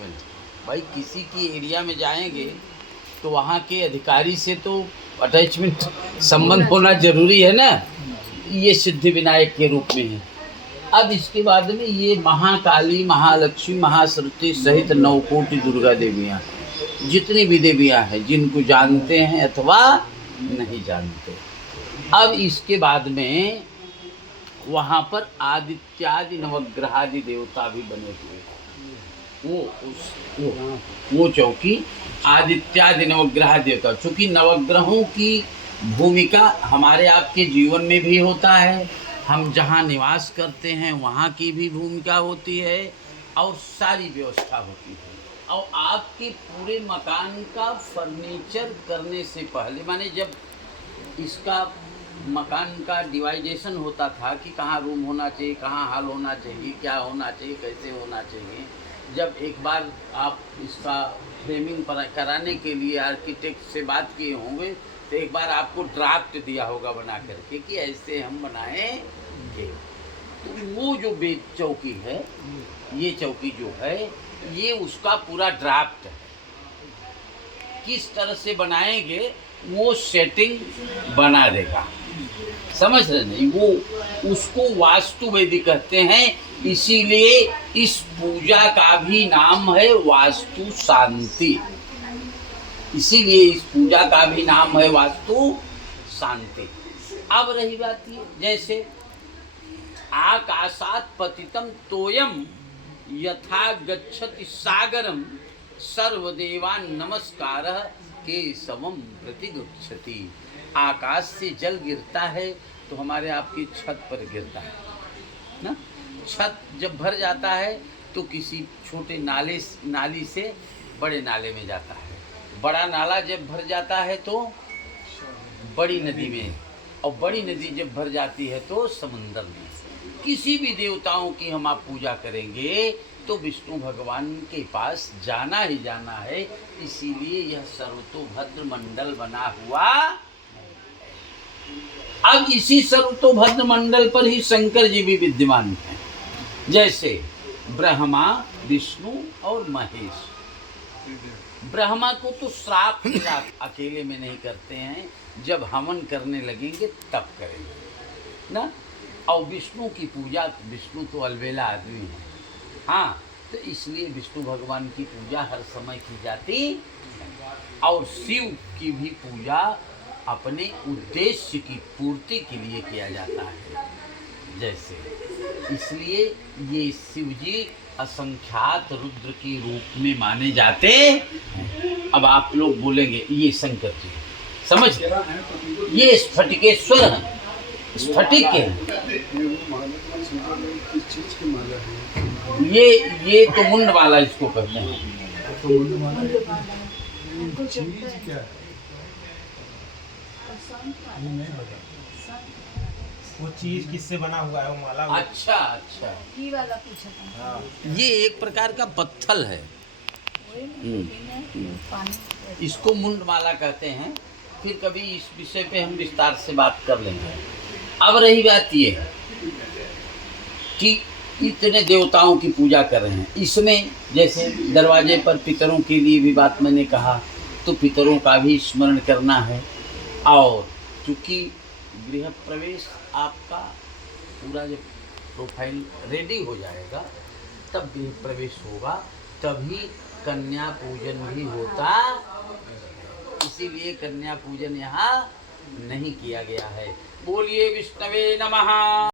Attachment. भाई किसी की एरिया में जाएंगे तो वहाँ के अधिकारी से तो अटैचमेंट संबंध होना जरूरी है ना। ये सिद्धि विनायक के रूप में है। अब इसके बाद में ये महाकाली, महालक्ष्मी, महासरस्वती सहित 9 कोटि दुर्गा देवियाँ, जितनी भी देवियाँ हैं, जिनको जानते हैं अथवा नहीं जानते। अब इसके बाद में वहाँ पर आदित्यादि नवग्रहादि देवता भी बने हुए। वो चौकी आदित्यादि नवग्रह देवता, चूँकि नवग्रहों की भूमिका हमारे आपके जीवन में भी होता है, हम जहाँ निवास करते हैं वहाँ की भी भूमिका होती है और सारी व्यवस्था होती है। और आपके पूरे मकान का फर्नीचर करने से पहले, माने जब इसका मकान का डिवाइडेशन होता था कि कहाँ रूम होना चाहिए, कहाँ हॉल होना चाहिए, क्या होना चाहिए, कैसे होना चाहिए, जब एक बार आप इसका फ्रेमिंग कराने के लिए आर्किटेक्ट से बात किए होंगे तो एक बार आपको ड्राफ्ट दिया होगा बना करके कि ऐसे हम बनाएंगे। तो वो जो चौकी है, ये चौकी जो है, ये उसका पूरा ड्राफ्ट है। किस तरह से बनाएंगे वो सेटिंग बना देगा, समझ रहे नहीं? वो उसको वास्तु वेदी कहते हैं। इसीलिए इस पूजा का भी नाम है वास्तु शांति। इसीलिए इस पूजा का भी नाम है वास्तु शांति। अब रही बात ये, जैसे आकाशात् पतितं तोयम यथा गच्छति सागरम सर्वदेवान् नमस्कारः केशवम प्रतिगच्छति। आकाश से जल गिरता है तो हमारे आपकी छत पर गिरता है ना। छत जब भर जाता है तो किसी छोटे नाली से बड़े नाले में जाता है। बड़ा नाला जब भर जाता है तो बड़ी नदी में, और बड़ी नदी जब भर जाती है तो समुंदर में। किसी भी देवताओं की हम आप पूजा करेंगे तो विष्णु भगवान के पास जाना ही जाना है। इसीलिए यह सर्वतोभद्र मंडल बना हुआ। अब इसी सर्वतोभद्र मंडल पर ही शंकर जी भी विद्यमान हैं। जैसे ब्रह्मा, विष्णु और महेश। ब्रह्मा को तो श्राप अकेले में नहीं करते हैं, जब हवन करने लगेंगे तब करेंगे ना। और विष्णु की पूजा, विष्णु तो अलबेला आदमी है, हाँ, तो इसलिए विष्णु भगवान की पूजा हर समय की जाती है। और शिव की भी पूजा अपने उद्देश्य की पूर्ति के लिए किया जाता है। जैसे इसलिए ये शिव जी असंख्यात रुद्र के रूप में माने जाते हैं। अब आप लोग बोलेंगे ये शंकर जी, समझ गए, ये स्फटिकेश्वर हैं, स्फटिक के ये तो मुंड वाला इसको कहते हैं। वो चीज किससे बना हुआ है वो माला? अच्छा अच्छा, ये वाला पूछा था। हाँ। ये एक प्रकार का पत्थल है। इसको मुंड माला कहते हैं। फिर कभी इस विषय पे हम विस्तार से बात कर लेंगे। अब रही बात ये कि इतने देवताओं की पूजा कर रहे हैं, इसमें जैसे दरवाजे पर पितरों के लिए भी बात मैंने कहा, तो पितरों का भी स्मरण करना है। और चूँकि गृह प्रवेश आपका पूरा जब प्रोफाइल रेडी हो जाएगा तब गृह प्रवेश होगा, तभी कन्या पूजन भी होता। इसीलिए कन्या पूजन यहाँ नहीं किया गया है। बोलिए विष्णवे नमः।